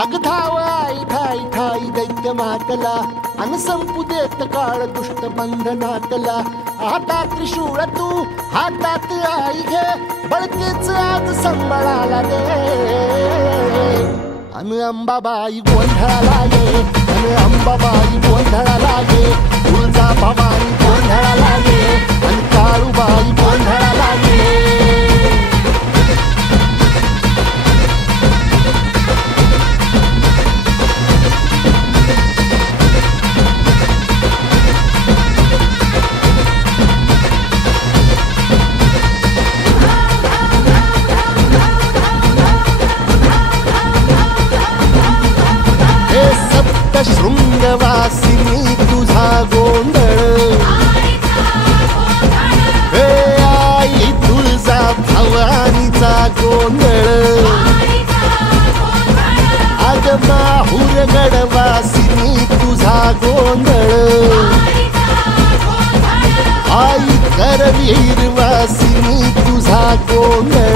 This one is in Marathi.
अग धाव आई ठाई ठाई दैत्य मातला अन संपू देत काळ दुष्ट बंधनातला. हातात त्रिशूळ तू हातात आई घे बळतेच आज संबळाला दे. अन अंबाबाई गोंधळाला ये अन अंबाबाई गोंधळाला ये. तुळजा भवानी गोंधळाला ये अन काळूबाई गोंधळाला ये. शृंगवासिनी तुझा गोंधळ हे आई तुळजा भवानीचा गोंधळ. अग माहूर गडवासिनी तुझा गोंधळ आई करवीर वासिनी तुझा गोंधळ.